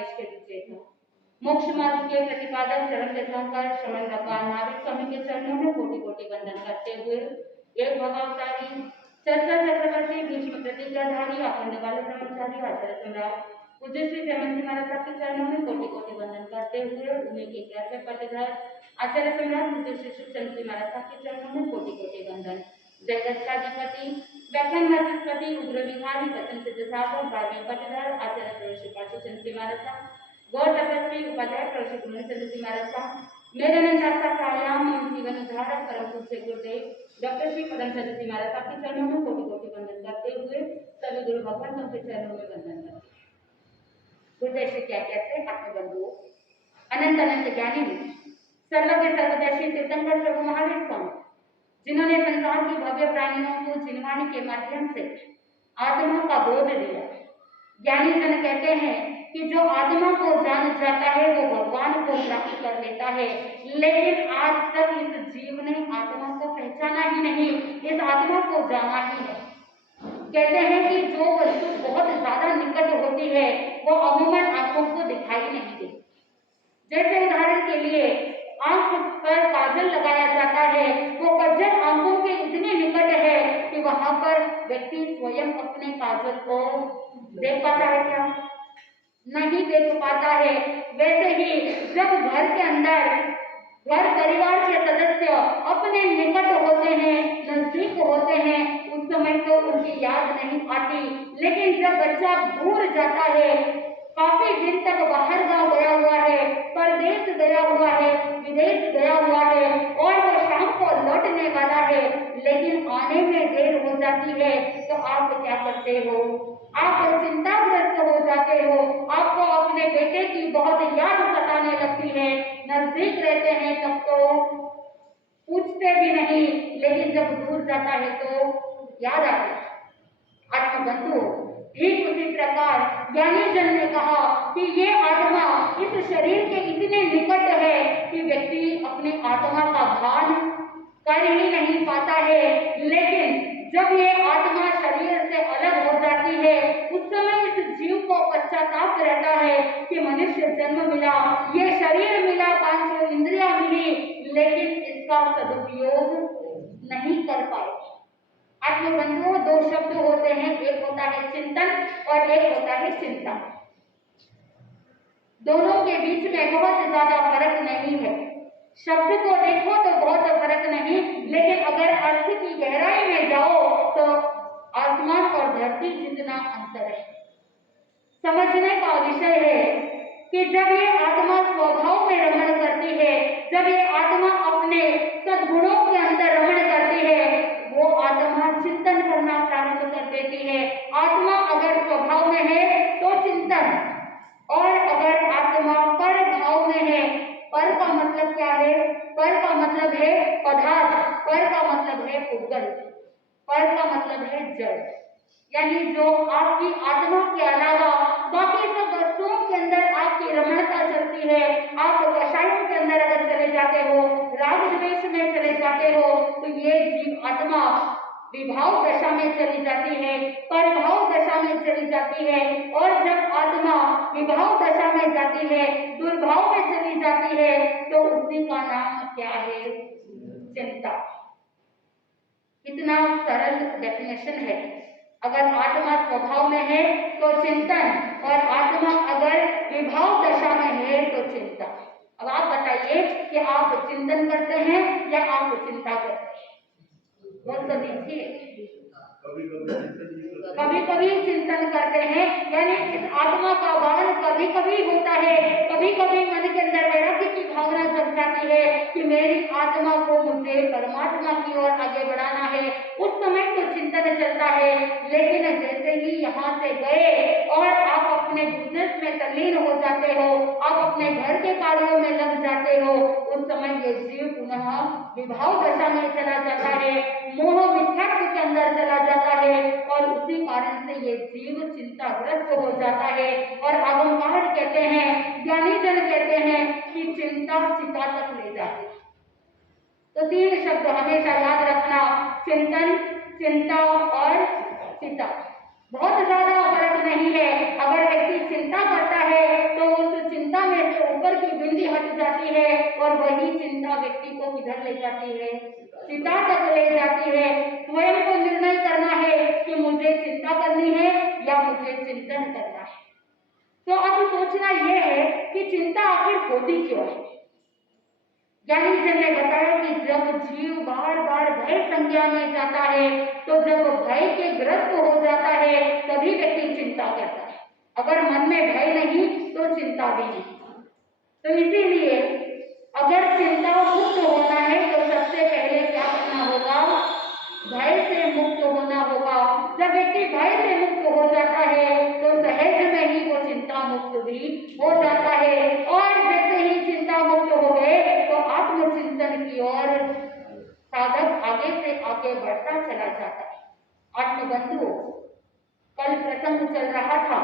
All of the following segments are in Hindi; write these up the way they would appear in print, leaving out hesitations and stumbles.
देश के विजेता, मोक्ष मार्ग के प्रतिपादक चरण तीर्थंकर श्रवण भगवान महावीर स्वामी के चरणों में कोटि कोटि वंदन करते हुए एक भगावतारी चर्चा चक्रवर्ती भीष्म प्रतिज्ञाधारी अखंड बाल ब्रह्मचारी आचार्य सम्राट पूज्य श्री जयमंती महाराज के चरणों में कोटि कोटि वंदन करते हुए उन्हीं के 11वें पटधर आचार्य सम्राट पूज्य श्री सुखचंद जी महाराज के चरणों में कोटि कोटि वंदन। जगदीपति व्याख्यान मध्यस्पति उग्र विहारी वचन सिद्ध सागर 12वें पटधर आचार्य प्रवेश सुखचंद जी महाराज गौर तपस्वी उपाध्याय प्रवेश गुणचंद्र जी महाराज मेरे नंदासा प्राणायाम जीवन उद्धारक परम पूज्य गुरुदेव डॉक्टर श्री पदमचंद्र जी महाराज के चरणों में कोटि कोटि वंदन करते हुए सभी गुरु भगवान के चरणों में वंदन करते हैं। गुरुदेव से क्या कहते हैं आत्मबंधुओं, अनंत अनंत ज्ञानी सर्वज्ञ सर्वदर्शी तीर्थंकर प्रभु महावीर स्वामी जिन्होंने संसार की भव्य प्राणियों को जिनवाणी के माध्यम से आत्मा का बोध दिया। ज्ञानी जन कहते हैं कि जो आत्मा को जान जाता है वो भगवान को प्राप्त कर लेता है, लेकिन आज तक इस जीव ने आत्मा को पहचाना ही नहीं, इस आत्मा को जाना ही नहीं। कहते हैं कि जो वस्तु बहुत ज्यादा निकट होती है वो अमूमन आंखों को दिखाई नहीं देती। जैसे उदाहरण के लिए आंख पर काजल लगाया जाता है, वो काजल आंखों के इतने निकट है कि वहां पर व्यक्ति स्वयं अपने काजल को देख पाता है क्या? नहीं देख पाता है। वैसे ही जब घर के अंदर घर परिवार के सदस्य अपने निकट होते हैं, नजदीक होते हैं, उस समय तो उनकी याद नहीं आती, लेकिन जब बच्चा दूर जाता है, काफी दिन तक बाहर गांव गया हुआ है, परदेश गया हुआ है, विदेश गया हुआ है और वो शाम को लौटने वाला है, लेकिन आने में देर हो जाती है, तो आप क्या करते हो? आप चिंताग्रस्त हो जाते हो, आपको अपने बेटे की बहुत याद सताने लगती है। नजदीक रहते हैं तब तो पूछते भी नहीं, लेकिन जब दूर जाता है तो याद आती है। आत्मबंधु ठीक उसी प्रकार ज्ञानी जन ने कहा कि ये आत्मा इस शरीर के इतने निकट है कि व्यक्ति अपने आत्मा का भान कर ही नहीं पाता है, लेकिन जब ये आत्मा शरीर से अलग हो जाती है उस समय इस जीव को पश्चाताप रहता है कि मनुष्य जन्म मिला, ये शरीर मिला, 5 इंद्रियां मिली, लेकिन इसका सदुपयोग नहीं कर पाए। आत्मबंधुओं 2 शब्द होते हैं, एक होता है चिंतन और एक होता है चिंता। दोनों के बीच में बहुत ज्यादा फर्क नहीं है। शब्द को देखो तो बहुत फर्क नहीं, लेकिन अगर अर्थ की गहराई में जाओ तो आसमान और धरती जितना अंतर है। समझने का विषय है कि जब ये आत्मा स्वभाव में रमण करती है, जब ये आत्मा अपने सद्गुणों के अंदर रमण करती है, वो आत्मा चिंतन करना प्रारंभ कर देती है। आत्मा अगर स्वभाव में है तो चिंतन, और अगर आत्मा पर भाव में है, पर का मतलब क्या है? पर का मतलब है पदार्थ, पर का मतलब है उद्गल, पर का मतलब है जड़, यानी जो आपकी आत्मा के अलावा बाकी सब वस्तुओं के अंदर आपकी रमणता चलती है। आप कषायों के अंदर अगर चले जाते हो, राग द्वेष में चले जाते हो, तो ये जीव आत्मा विभाव दशा में चली जाती है, परभाव दशा में चली जाती है, और जब आत्मा विभाव दशा में जाती है, दुर्भाव में चली जाती है, तो उसी का नाम क्या है? चिंता। कितना सरल डेफिनेशन है। अगर आत्मा स्वभाव में है तो चिंतन, और आत्मा अगर विभाव दशा में है तो चिंता। अब आप बताइए कि आप चिंतन करते हैं या आप चिंता करते हैं? बोल तो दीजिए। कभी कभी चिंतन करते हैं, यानी इस आत्मा का बाल कभी कभी होता है, कभी कभी मन के अंदर वैराग्य की भावना जग जाती है कि मेरी आत्मा को मुझे परमात्मा की ओर आगे बढ़ाना है, उस समय तो चिंतन चलता है। लेकिन जैसे ही यहाँ से गए और आप अपने बिजनेस में तल्लीन हो जाते हो, आप अपने घर के कार्यों में लग जाते हो, उस समय ये जीव पुनः विभाव दशा में चला जाता है, मोह मिथ्यात्व के अंदर चला जाता है, और उसी कारण से ये जीव चिंताग्रस्त हो जाता है। और आगमकार कहते हैं, ज्ञानी जन कहते हैं कि चिंता चिता तक ले जाती है। तो 3 शब्द हमेशा याद रखना, चिंतन, चिंता और चिता। बहुत ज्यादा फर्क नहीं है। अगर व्यक्ति चिंता करता है तो उस चिंता में से ऊपर की बिंदी हट जाती है और वही चिंता व्यक्ति को किधर ले जाती है, चिता तक ले जाती है। स्वयं को निर्णय करना है कि मुझे चिंता करनी है या मुझे चिंतन करना है। तो अब सोचना यह है कि चिंता आखिर होती क्यों है। यानी जब मैं बताया कि जब जीव बार बार भय संज्ञा में जाता है, तो जब भय के ग्रस्त हो जाता है तभी व्यक्ति चिंता करता है। अगर मन में भय नहीं तो चिंता भी नहीं। तो इसीलिए अगर चिंता मुक्त होना है तो सबसे पहले क्या करना होगा, भय से मुक्त होना होगा। जब व्यक्ति भय से मुक्त हो जाता है तो सहज में ही वो चिंता मुक्त भी हो जाता है। और जैसे ही चिंता मुक्त हो गए तो आत्मचिंतन की ओर साधक आगे से आगे बढ़ता चला जाता है। आत्मबंधुओं, कल प्रसंग चल रहा था,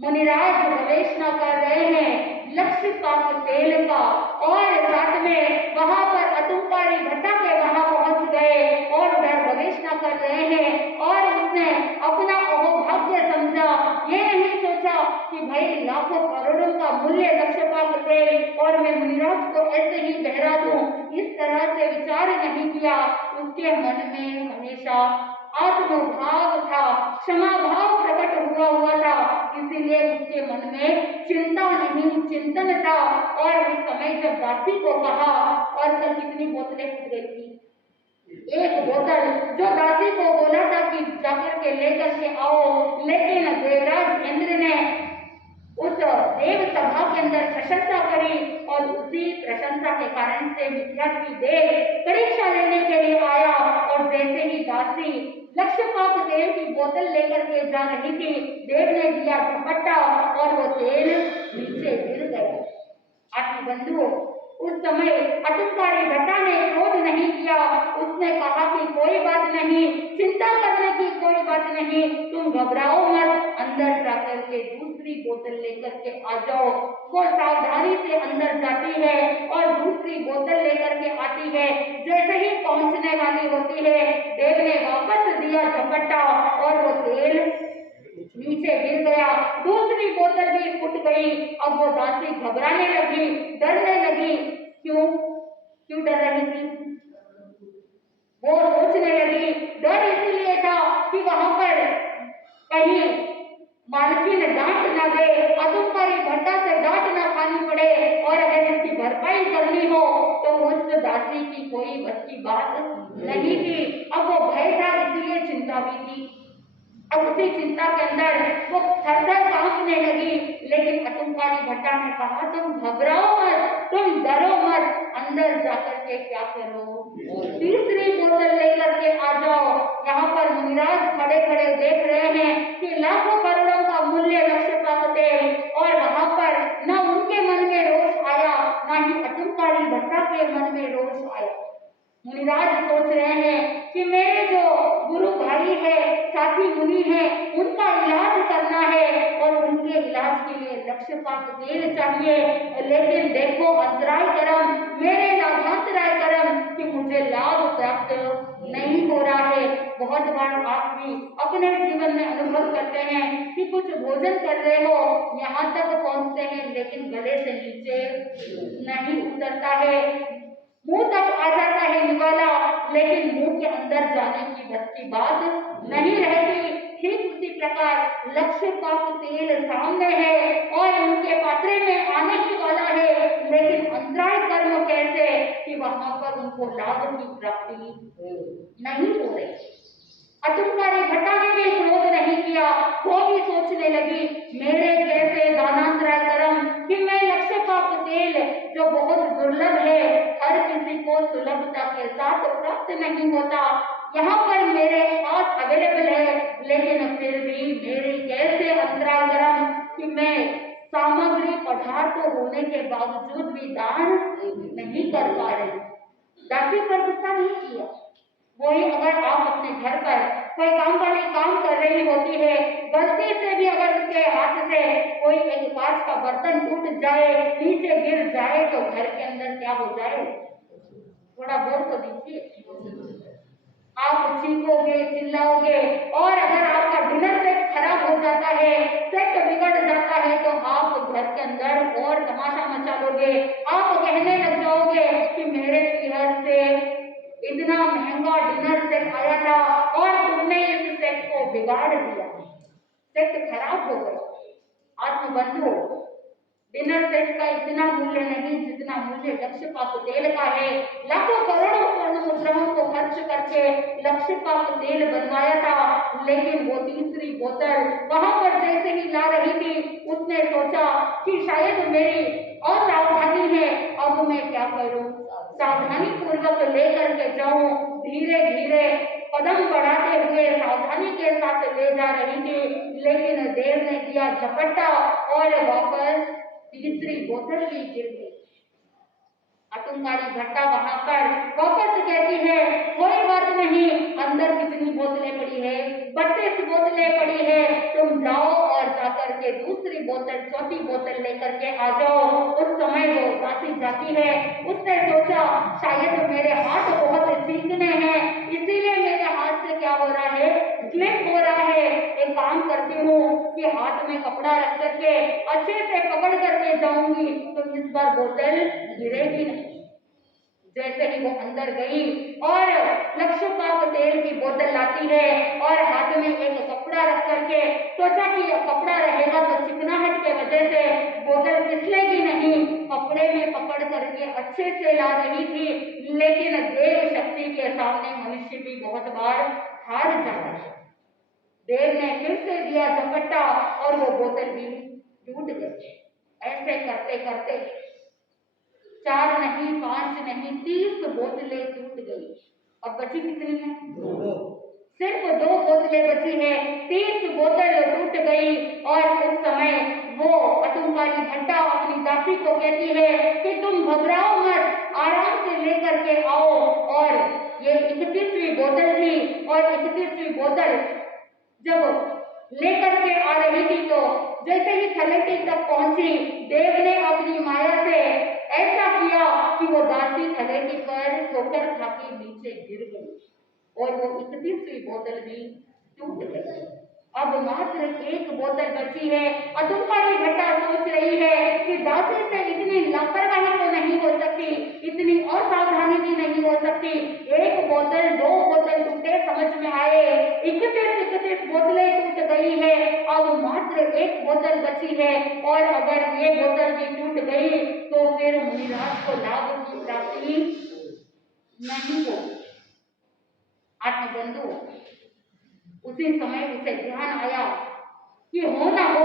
मुनिराज गवेषणा कर रहे हैं लक्ष्य पाक तेल का, और साथ में वहां पर अतुकारी भट्टा के वहां पहुंच गए और उधर गवेषणा कर रहे हैं। और उसने अपना अहोभाग्य समझा, ये नहीं सोचा कि भाई लाखों करोड़ों का मूल्य लक्ष्य पाक तेल और मैं मुनिराज को ऐसे ही बहरा दूं, इस तरह से विचार नहीं किया। उसके मन में हमेशा आत्मभाव था, क्षमा भाव प्रकट हुआ था, इसीलिए उसके मन में चिंता नहीं चिंतन था। और उस समय जब दासी को कहा, और कल कितनी बोतलें फूट गई थी, एक बोतल जो दासी को बोला था कि जाकर के लेकर के आओ, लेकिन देवराज इंद्र ने उस देव सभा के अंदर प्रशंसा करी और उसी प्रशंसा के कारण से विद्यार्थी देव परीक्षा लेने के लिए आया। और जैसे ही दासी लक्ष्यपाक तेल की बोतल लेकर के जा रही थी, देव ने दिया झपट्टा और वो तेल नीचे गिर गया। आत्मबंधुओं, उस समय अतुकारी भट्टा ने क्रोध नहीं किया। उसने कहा कि कोई बात नहीं, चिंता करने की कोई बात नहीं, तुम घबराओ मत, अंदर जाकर के दूसरी बोतल लेकर के आ जाओ। वो सावधानी से अंदर जाती है और दूसरी बोतल लेकर के आती है। जैसे ही पहुंचने वाली होती है, देव ने वापस दिया झपट्टा और वो तेल नीचे गिर गया। दूसरी बोतल भी फूट गई। अब वो दासी घबराने लगी, डरने लगी। क्यों क्यों डर रही थी? वो सोचने लगी, डर इसलिए था कि वहां पर कहीं मालकिन डांट ना दे, अतुकारी भट्टा से डांट ना खानी पड़े, और अगर इसकी भरपाई करनी हो तो उस दासी की कोई बस की बात नहीं थी। अब वो भय था, इसलिए चिंता भी थी। अब उसी चिंता के अंदर वो थर-थर कांपने लगी। लेकिन अतुकारी भट्टा ने कहा, तुम घबराओ मत, तुम डरो मत, अंदर जाकर के क्या करो, तीसरी बोतल लेकर के आ जाओ। यहाँ पर मुनिराज खड़े खड़े देख रहे हैं कि लाखों करोड़ों का मूल्य लक्ष्य पाक तेल, और वहां पर न उनके मन में रोष आया, न ही अतुकारी भट्टा के मन में रोष आया। मुनिराज सोच रहे हैं कि मेरे जो गुरु भाई है, साथी मुनि है, उनका इलाज करना है और उनके इलाज के लिए लक्ष्य पाक तेल चाहिए। लेकिन देखो अंतराय कर्म, मेरे लाभांतराय कर्म कि मुझे लाभ प्राप्त नहीं हो रहा है। बहुत बार आप भी अपने जीवन में अनुभव करते हैं कि कुछ भोजन कर रहे हो, यहाँ तक पहुँचते हैं लेकिन गले से नीचे नहीं उतरता है, मुंह तक आ जाता है निवाला, लेकिन मुंह के अंदर जाने की बस की बात नहीं रहती। ठीक उसी प्रकार लक्ष्य पाक तेल सामने है और उनके पात्रे में आने ही वाला है, लेकिन अंतराय कर्म कैसे कि वहां पर उनको लाभ की प्राप्ति नहीं हो रही। अतुकारी भट्टा ने भी क्रोध नहीं किया, वो भी सोचने लगी, मेरे कैसे दानांतराय कर्म कि मैं लक्ष्य पाक तेल जो बहुत दुर्लभ है, हर किसी को सुलभता के साथ प्राप्त नहीं होता, यहाँ पर मेरे पास अवेलेबल है, लेकिन फिर भी मेरी कैसे अंतराय कर्म कि मैं सामग्री पदार्थ होने के बावजूद भी दान नहीं कर पा रही। दासी पर गुस्सा नहीं किया। वही अगर आप अपने घर पर कोई काम वाली काम कर रही होती है, गलती से भी अगर उसके हाथ से कोई एक कांच का बर्तन टूट जाए, नीचे गिर जाए, तो घर के अंदर क्या हो जाए, थोड़ा बोल तो दीजिए। आप चीखोगे, चिल्लाओगे, और अगर आपका डिनर सेट घर के अंदर और तमाशा मचा लोगे। आप कहने लग जाओगे कि मेरे पीहर से इतना महंगा डिनर सेट आया था और तुमने इस सेट को बिगाड़ दिया, सेट खराब हो गया। आत्मबंधु, डिनर सेट का इतना मूल्य नहीं जितना मूल्य लक्ष्यपात तेल का है। लाखों करोड़ों स्वर्ण मुद्राओं को खर्च करके लक्ष्यपात तेल बनवाया था, लेकिन वो तीसरी बोतल वहां पर जैसे ही ला रही थी, उसने सोचा कि शायद मेरी असावधानी है, अब मैं क्या करूं। सावधानी पूर्वक लेकर के जाऊं, धीरे धीरे कदम बढ़ाते हुए सावधानी के साथ ले जा रही थी, लेकिन देव ने दिया झपट्टा और वापस तीसरी बोतल भी गिर गई। आतंककारी घटना वहां पर वापस कहती है, कोई बात नहीं, अंदर कितनी बोतलें पड़ी है, 32 बोतलें पड़ी है, तुम जाओ और जाकर के दूसरी बोतल, चौथी बोतल लेकर के आ जाओ। उस समय वो दासी जाती है, उसने सोचा शायद मेरे हाथ बहुत सीखने हैं, इसीलिए मेरे हाथ से क्या हो रहा है, स्लिप हो रहा है। एक काम करती हूँ कि हाथ में कपड़ा रख करके अच्छे से पकड़ करके जाऊंगी तो इस बार बोतल गिरेगी नहीं। जैसे ही वो अंदर गई और लक्ष्यपात तेल की बोतल लाती है और हाथ में एक कपड़ा रख करके सोचा कि कपड़ा रहेगा तो चिकनाहट के वजह से बोतल फिसलेगी नहीं, कपड़े में पकड़ करके अच्छे से ला रही थी, लेकिन देव शक्ति के सामने मनुष्य भी बहुत बार हार जाता है। देव ने फिर से दिया झपट्टा और वो बोतल भी टूट गई। ऐसे करते करते 4 नहीं, 5 नहीं, 30 बोतलें टूट गई। अब बची कितनी है? सिर्फ 2 बोतलें बची है। 30 बोतल टूट गई और उस समय वो आतंकवादी घंटा अपनी दासी को कहती है कि तुम घबराओ मत, आराम से लेकर के आओ। और ये 31वीं बोतल थी और 31वीं बोतल जब लेकर के आ रही थी तो जैसे ही थलेटी तक पहुंची, देव ने अपनी माया से ऐसा किया कि वो दासी थलेटी पर ठोकर खा के नीचे गिर गई और वो 31वीं बोतल भी टूट गई। अब मात्र 1 बोतल बची है। आतंकवादी घटा सोच रही है कि दासी से इतनी लापरवाही तो नहीं हो सकती, इतनी असावधानी भी नहीं हो सकती। 1 बोतल 2 बोतल टूटे, समझ में आए 31 बोतलें टूट गई है। अब मात्र 1 बोतल बची है और अगर ये बोतल भी टूट गई तो फिर मुनिराज को लाभ की प्राप्ति नहीं होगी। आत्मबंधु, उसी समय उसे ध्यान आया कि हो ना हो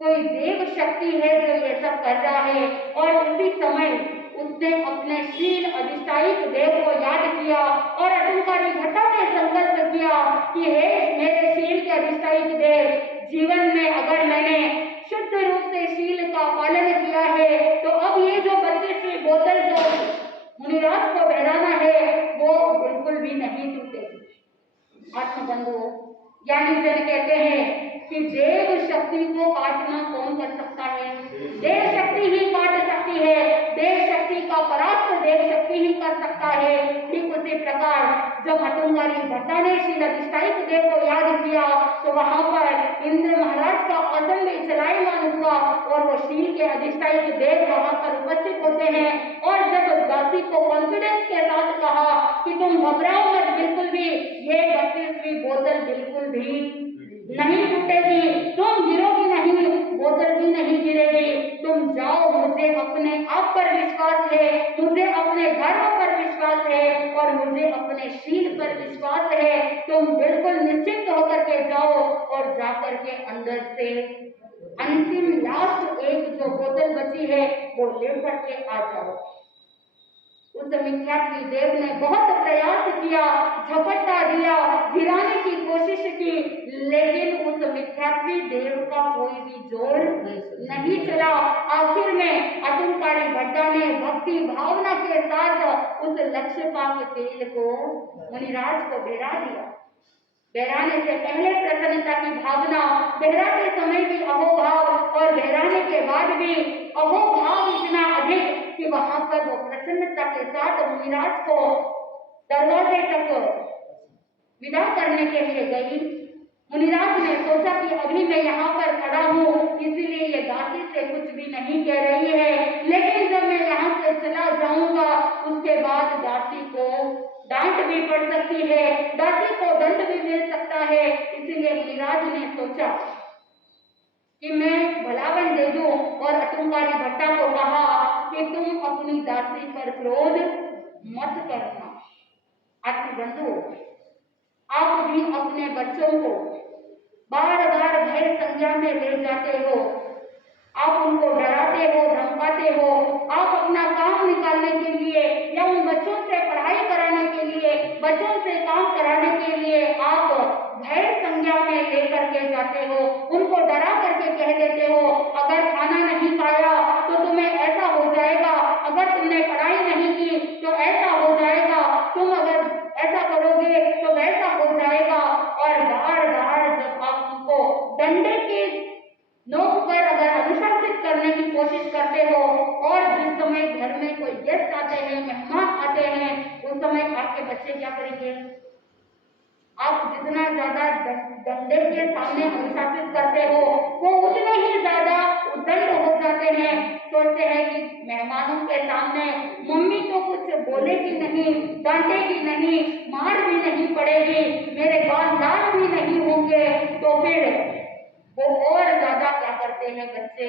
कोई देव शक्ति है जो ये सब कर रहा है, और उसी समय उसने अपने शील अधिष्ठायक देव को याद किया और आतंकवादी घटा ने संकल्प किया कि हे मेरे शील के अधिष्ठायक देव, जीवन में अगर मैंने शुद्ध रूप से शील का पालन किया है तो अब ये जो 32वीं बोतल जो मुनिराज को बहराना है वो बिल्कुल भी नहीं टूटेगी। आत्मबंधु, यानी जन कहते हैं कि देव शक्ति को काटना कौन कर सकता है? देव शक्ति ही काट सकती है, देव शक्ति का परास्त देव शक्ति ही कर सकता है। ठीक उसी प्रकार जब आतंकवादी घटा ने शील अधिष्ठायक देव को याद किया तो वहां पर इंद्र महाराज का आसन भी चलायमान हुआ और वो शील के अधिष्ठायक देव वहां पर उपस्थित होते हैं। और जब दासी को कॉन्फिडेंस के साथ कहा कि तुम घबराओ मत, बिल्कुल भी ये 32वीं बोतल बिल्कुल भी नहीं टूटेगी, तुम गिरोगी नहीं, बोतल भी नहीं गिरेगी, तुम जाओ, मुझे अपने आप पर विश्वास है, मुझे अपने धर्म पर विश्वास है और मुझे अपने शील पर विश्वास है, तुम बिल्कुल निश्चिंत होकर के जाओ और जाकर के अंदर से अंतिम लास्ट 1 जो बोतल बची है वो लेकर के आ जाओ। उस मिथ्यात्वी देव ने बहुत प्रयास किया, झपट्टा दिया, गिराने की कोशिश की, लेकिन उस मिथ्यात्वी देव का कोई भी जोर नहीं चला। आखिर में आतंककारी भट्टा ने भक्ति भावना के साथ उस लक्ष्यपात तेल को मुनिराज को बहरा दिया। बहराने से पहले प्रसन्नता की भावना, बहराते समय भी अहोभाव और बहराने के बाद भी अहोभाव इतना अधिक कि वहां पर वो प्रसन्नता के साथ मुनिराज को दरवाजे तक विदा करने के लिए गई मुनिराज ने सोचा कि अभी मैं यहाँ पर खड़ा हूँ, इसलिए ये दासी से कुछ भी नहीं कह रही है, लेकिन जब मैं यहाँ से चला जाऊंगा उसके बाद दासी को डांट भी पड़ सकती है, दासी को दंड भी मिल सकता है। इसलिए मुनिराज ने सोचा कि मैं भलावन दे दूं और अतुंगारी भट्टा को कहा कि तुम अपनी दासी पर क्रोध मत करना। बंधु, आप भी अपने बच्चों को बार बार भय संज्ञा में ले जाते हो, आप उनको डराते हो, धमकाते हो, आप अपना काम निकालने के लिए या उन बच्चों से पढ़ाई कराने के लिए, बच्चों से काम कराने के लिए आप भय संज्ञा में लेकर के जाते हो, उनको डरा करके कह देते हो अगर खाना नहीं खाया तो तुम्हें ऐसा हो जाएगा, अगर तुमने पढ़ाई नहीं की तो ऐसा हो जाएगा, तुम अगर ऐसा करोगे तो वैसा हो जाएगा। और बार बार जब आप उनको डंडे के नोक पर अगर अनुशासित करने की कोशिश करते हो और जिस समय घर में कोई गेस्ट आते हैं, मेहमान आते हैं, उस समय आपके बच्चे क्या करेंगे? आप जितना ज्यादा डंडे के सामने अनुशासित करते हो वो उतने ही ज्यादा उद्दंड हो जाते हैं, सोचते हैं कि मेहमानों के सामने मम्मी तो कुछ बोलेगी नहीं, डांटेगी नहीं, मार भी नहीं पड़ेगी, मेरे गाल लाल भी नहीं होंगे, तो फिर वो और ज्यादा क्या करते हैं, बच्चे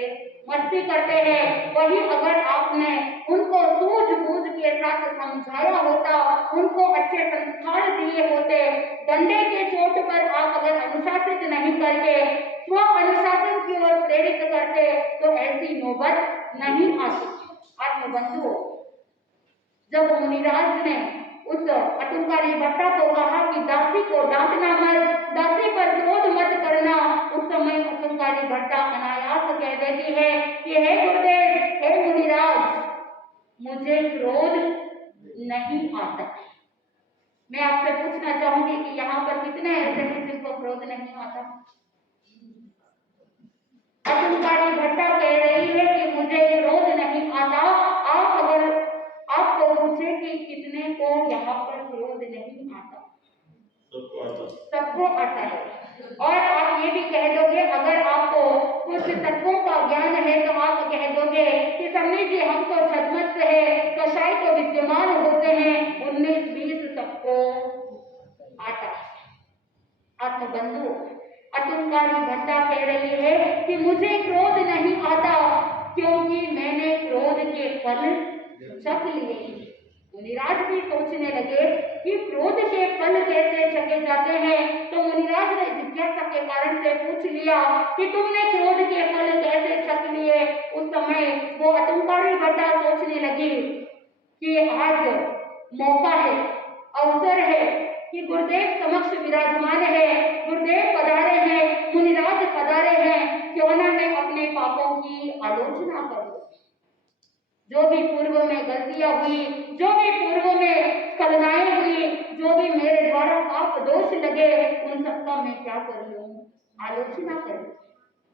मस्ती करते हैं। वही अगर आपने उनको सूझबूझ के साथ समझाया होता, उनको अच्छे संस्कार दिए होते, डंडे के चोट पर आप अगर अनुशासित नहीं करके स्व अनुशासन की ओर प्रेरित करते तो ऐसी नौबत नहीं आती। आत्मबंधुओं, जब मुनिराज ने उस अतुंगारी भट्टा को कहा कि दासी को डांटना मत, दासी पर क्रोध मत करना, उस समय अतुंगारी भट्टा अनायास कह देती है कि हे गुरुदेव, हे मुनिराज, मुझे क्रोध नहीं आता। मैं आपसे पूछना चाहूंगी कि यहाँ पर कितने ऐसे हैं जिनको क्रोध नहीं आता? अतुंगारी भट्टा कह रही है कि मुझे क्रोध नहीं आता। आप अगर आपको पूछे कि कितने को यहाँ पर क्रोध नहीं आता? सबको आता है। और आप ये भी कह दोगे, अगर आपको कुछ तत्वों का ज्ञान है तो आप कह दोगे कि समझ जी हम तो छद्मस्त है, कषाय तो विद्यमान होते हैं, 19-20 सबको आता है। आत्मबंधु, अतुंगारी भट्टा कह रही है कि मुझे क्रोध नहीं आता क्योंकि मैंने क्रोध के फल चख लिए। मुनिराज भी सोचने लगे कि क्रोध के फल कैसे चखे जाते हैं, तो मुनिराज ने जिज्ञासा के कारण से पूछ लिया कि तुमने क्रोध के फल कैसे चख लिए। उस समय वो अतुंगारी भट्टा सोचने लगी कि आज मौका है, अवसर है कि गुरुदेव समक्ष विराजमान है, गुरुदेव पधारे हैं, मुनिराज पधारे हैं, क्यों ना मैं अपने पापों की आलोचना करूं। जो भी पूर्व में गलतियां हुई, जो भी पूर्व में कलनाएं हुई, जो भी मेरे द्वारा पाप दोष लगे, उन सबका मैं क्या कर लूं? आलोचना करूं।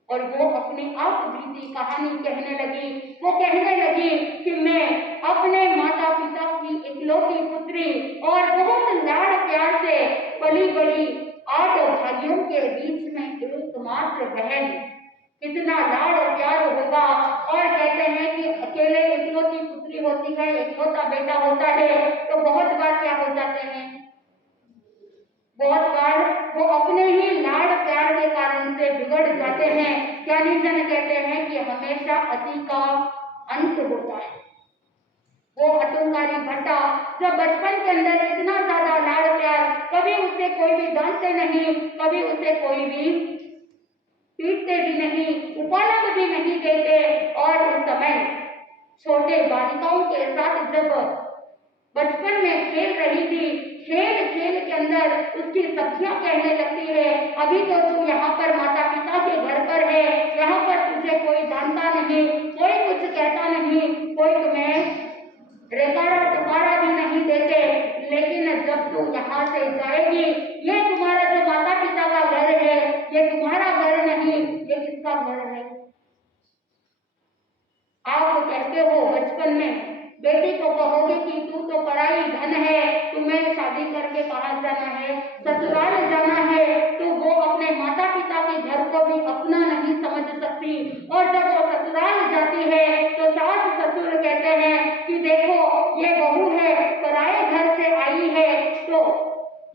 और वो अपनी आप बीती कहानी कहने लगी। वो कहने लगी कि मैं अपने माता पिता की इकलौती पुत्री और बहुत लाड़ प्यार से पली बड़ी 8 भाइयों के बीच में एकमात्र बहन, कितना लाड़ और प्यार होगा। और कहते हैं कि अकेले इकलौती पुत्री होती है, इकलौता बेटा होता है, तो बहुत बार क्या हो जाते हैं, बहुत बार वो अपने ही लाड़ प्यार के कारण से बिगड़ जाते हैं। ज्ञानी जन कहते हैं कि हमेशा अति का अंत होता है। वो अतुंगारी भट्टा जब बचपन के अंदर इतना ज्यादा लाड़ प्यार, कभी उसे कोई भी डांटते नहीं, कभी उसे कोई भी पीटते भी नहीं, उपलब्ध भी नहीं देते। और उस समय छोटे बालिकाओं के साथ जब बचपन में खेल रही थी, खेल खेल के अंदर उसकी सखियां कहने लगती है अभी तो तू यहाँ पर माता पिता के घर पर है, यहाँ पर तुझे कोई डांटता नहीं, कोई कुछ कहता नहीं, कोई तुम्हें रेकारा टुकारा भी नहीं देते, लेकिन जब तू यहाँ से जाएगी, ये तुम्हारा जो माता पिता का घर है, ये तुम्हारा घर नहीं, ये किसका घर है? आप कहते हो बचपन में बेटी को कहोगे कि तू तो पराई धन है, तुम्हें शादी करके कहाँ जाना है, ससुराल जाना है, तो वो अपने और जब वो ससुराल जाती है तो सास ससुर कहते हैं कि देखो ये बहू है, पराये घर से आई है। तो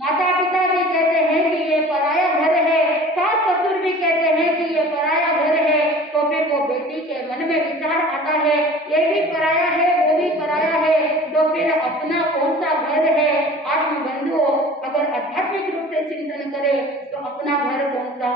माता पिता भी कहते हैं कि ये पराया घर है, सास ससुर भी कहते हैं कि ये पराया घर है। तो फिर वो बेटी के मन में विचार आता है, ये भी पराया है, वो भी पराया है, तो फिर अपना कौन सा घर है। आत्मबंधुओं, अगर आध्यात्मिक रूप से चिंतन करे तो अपना घर कौन सा।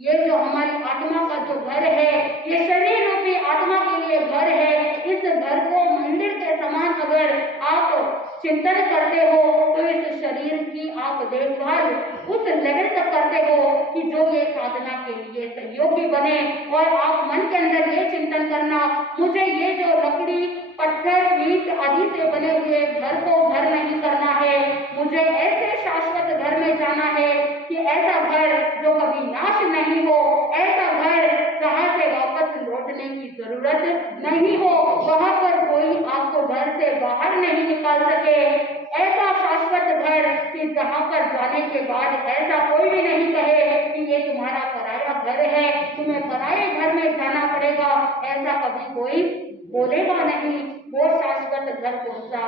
ये जो हमारी आत्मा का जो घर है, ये शरीर रूपी आत्मा के लिए घर है। इस घर को मंदिर के समान अगर आप चिंतन करते हो तो इस शरीर की आप देखभाल उस लेवल तक करते हो कि जो ये साधना के लिए सहयोगी बने। और आप मन के अंदर ये चिंतन करना, मुझे ये जो लकड़ी पत्थर ईंट आदि से बने हुए घर को घर नहीं करना है, मुझे ऐसे शाश्वत घर में जाना है कि ऐसा घर जो कभी नाश नहीं हो, ऐसा घर जहाँ से वापस लौटने की जरूरत नहीं हो, वहां पर कोई आपको घर से बाहर नहीं निकाल सके। ऐसा शाश्वत घर कि जहाँ पर जाने के बाद ऐसा कोई भी नहीं कहे कि ये तुम्हारा पराया घर है, तुम्हें पराये घर में जाना पड़ेगा, ऐसा कभी कोई बोलेगा नहीं। वो शाश्वत घर कौन सा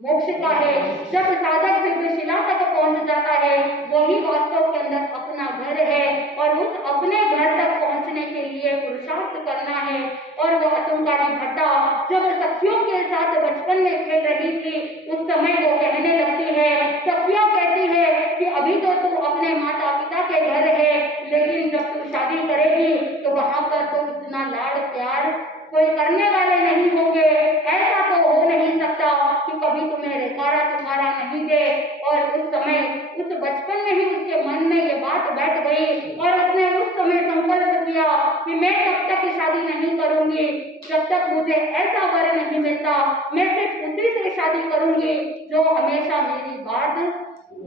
मोक्ष का है। जब साधक शिला तक पहुंच जाता है, वही वास्तव के अंदर अपना घर है। और उस अपने घर तक पहुंचने के लिए पुरुषार्थ करना है। और वो अतुंकारी भट्टा जब सखियों के साथ बचपन में खेल रही थी, उस समय वो कहने लगती है, सखियां कहती है कि अभी तो तू अपने माता पिता के घर है, लेकिन जब तू शादी करेगी तो वहां पर तो इतना लाड़ प्यार कोई करने वाले नहीं होंगे। ऐसा तो हो नहीं सकता कि कभी तुम्हें रेखारा तुम्हारा नहीं दे। और उस समय उस बचपन में ही उसके मन में ये बात बैठ गई और उसने उस समय संकल्प किया कि मैं तब तक शादी नहीं करूंगी जब तक मुझे ऐसा वर नहीं मिलता। मैं सिर्फ उसी से शादी करूंगी जो हमेशा मेरी बात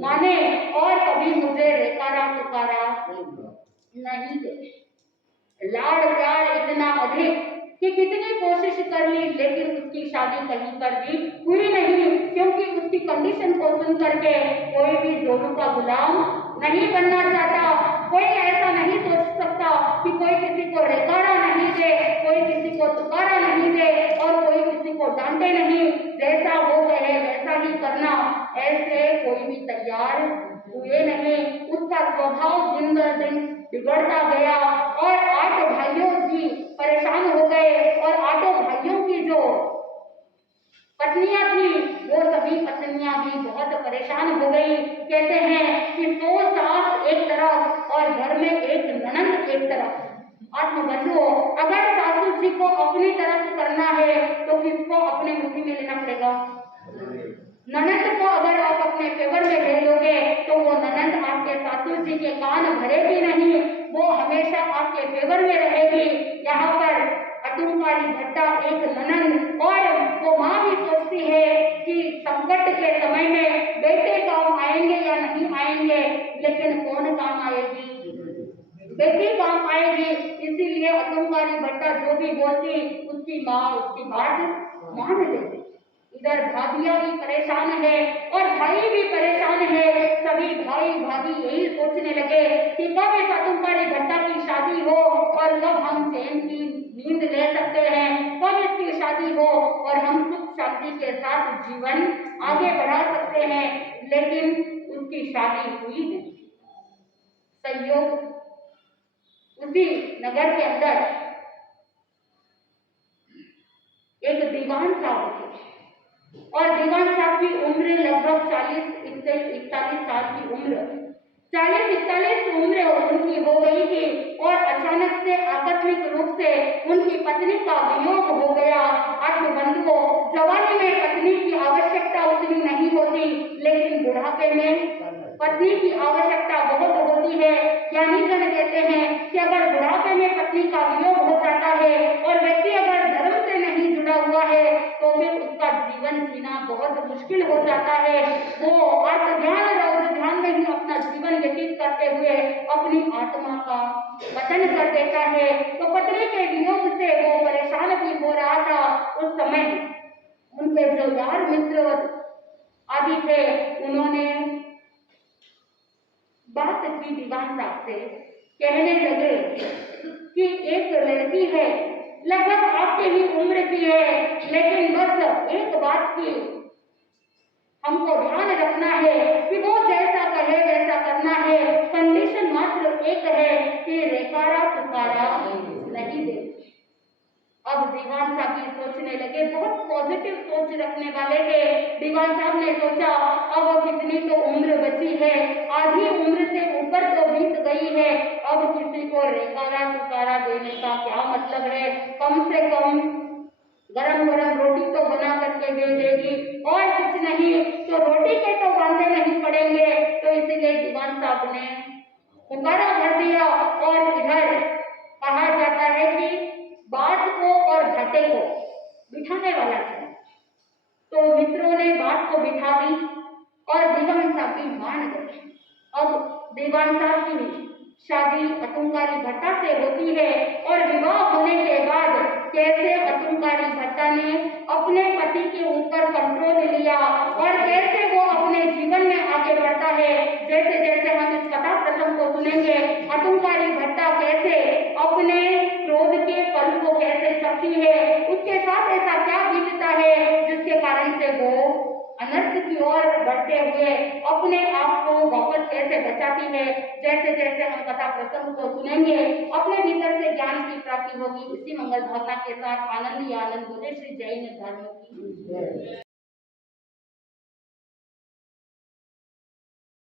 माने और कभी मुझे रेखारा पुकारा नहीं दे। लाड़ प्यार इतना अधिक कि कितनी कोशिश कर ली, लेकिन उसकी शादी कहीं पर भी हुई नहीं, क्योंकि उसकी कंडीशन को सुन करके कोई भी जोरू का गुलाम नहीं बनना चाहता। कोई ऐसा नहीं सोच सकता कि कोई किसी को रेकारा नहीं दे, कोई किसी को तुकारा नहीं दे और कोई किसी को डांटे नहीं, जैसा वो कहे वैसा ही करना। ऐसे कोई भी तैयार हुए नहीं। उसका स्वभाव दिन ब दिन बिगड़ता गया और 8 भाइयों भी परेशान हो गए। और 8 भाइयों की जो पत्नियां थी वो सभी पत्नियां भी बहुत परेशान हो गई। कहते हैं कि 100 सास एक तरफ और घर में एक ननंद एक तरफ। आत्मबंधुओं, अगर सासू जी को अपनी तरफ करना है तो किसको अपने मुट्ठी में लेना पड़ेगा। ननंद को अगर आप अपने फेवर में ले लोगे तो वो ननंद आपके सासू जी के कान भरेगी नहीं, वो हमेशा आपके फेवर में रहेगी। यहाँ पर अतुंकारी भट्टा एक ननंद और वो माँ भी सोचती है कि संकट के समय में बेटे काम आएंगे या नहीं आएंगे, लेकिन कौन काम आएगी, बेटी काम आएगी। इसीलिए अतुंकारी भट्टा जो भी बोलती उसकी माँ उसकी बात मान लेती। इधर भाभियां भी परेशान है और भाई भी परेशान है। सभी भाई भाभी यही सोचने लगे कि कब इस अतुंकारी भट्टा की शादी हो और कब हम चैन की नींद ले सकते हैं, कब इसकी शादी हो और हम सुख शांति के साथ जीवन आगे बढ़ा सकते हैं। लेकिन उसकी शादी हुई नहीं। संयोग उसी नगर के अंदर एक दीवान साहब थे और दीवान साहब की उम्र लगभग 40-41 साल की उम्र, 40-41 उम्र उनकी हो गई थी। और अचानक से आकस्मिक रूप से उनकी पत्नी का वियोग हो गया। आत्मबंधुओं, जवानी में पत्नी की आवश्यकता उतनी नहीं होती, लेकिन बुढ़ापे में पत्नी की आवश्यकता बहुत होती है। ज्ञानी जन कहते हैं कि अगर बुढ़ापे में पत्नी का वियोग हो जाता है और व्यक्ति अगर धर्म से नहीं जुड़ा हुआ है तो फिर उसका जीवन जीना बहुत मुश्किल हो जाता है। वो अर्थ ध्यान रौद्र ध्यान में ही अपना जीवन व्यतीत करते हुए अपनी आत्मा का पतन कर देता है। तो पत्नी के वियोग से वो परेशान भी हो रहा था। उस समय उनके जो यार मित्र आदि थे उन्होंने बात की दीवान साहब से, कहने लगे कि एक लड़की है, लगभग आपकी ही उम्र की है, लेकिन बस एक बात की हमको ध्यान रखना है कि वो जैसा कहे वैसा करना है। कंडीशन मात्र एक है कि रेखारा तुकारा नहीं दे। अब दीवान साहब भी सोचने लगे, बहुत पॉजिटिव सोच रखने वाले थे। दीवान साहब ने सोचा अब कितनी तो उम्र बची है, आधी उम्र से ऊपर तो बीत गई है, अब किसी को रेखारा तुकारा देने का क्या मतलब है। कम से कम गरम गरम रोटी तो बना करके दे देगी, और कुछ नहीं तो रोटी के तो बांधे नहीं पड़ेंगे। तो इसीलिए दीवान साहब ने पुकारा भर दिया। और इधर कहा जाता है कि बात को और घाटे को बिठाने वाला था, तो मित्रों ने बात को बिठा दी और दीवान साहब भी मान गए। अब दीवान साहब की शादी अतुंकारी भट्टा से होती है, और विवाह होने के बाद कैसे अतुंकारी भट्टा ने अपने पति के ऊपर कंट्रोल लिया और कैसे वो अपने जीवन में आगे बढ़ता है। जैसे जैसे हम इस कथा प्रसंग को सुनेंगे, अतुंकारी भट्टा कैसे अपने क्रोध के पल को कैसे चखती है, उसके साथ ऐसा क्या बीतता है जिसके कारण से वो अनर्थ की ओर बढ़ते हुए अपने आप को वापस कैसे बचाती है। जैसे जैसे हम कथा प्रसंग को सुनेंगे, अपने भीतर से ज्ञान की प्राप्ति होगी। इसी मंगल भावना के साथ आनंद ही आनंद बोले श्री जैन धर्म की।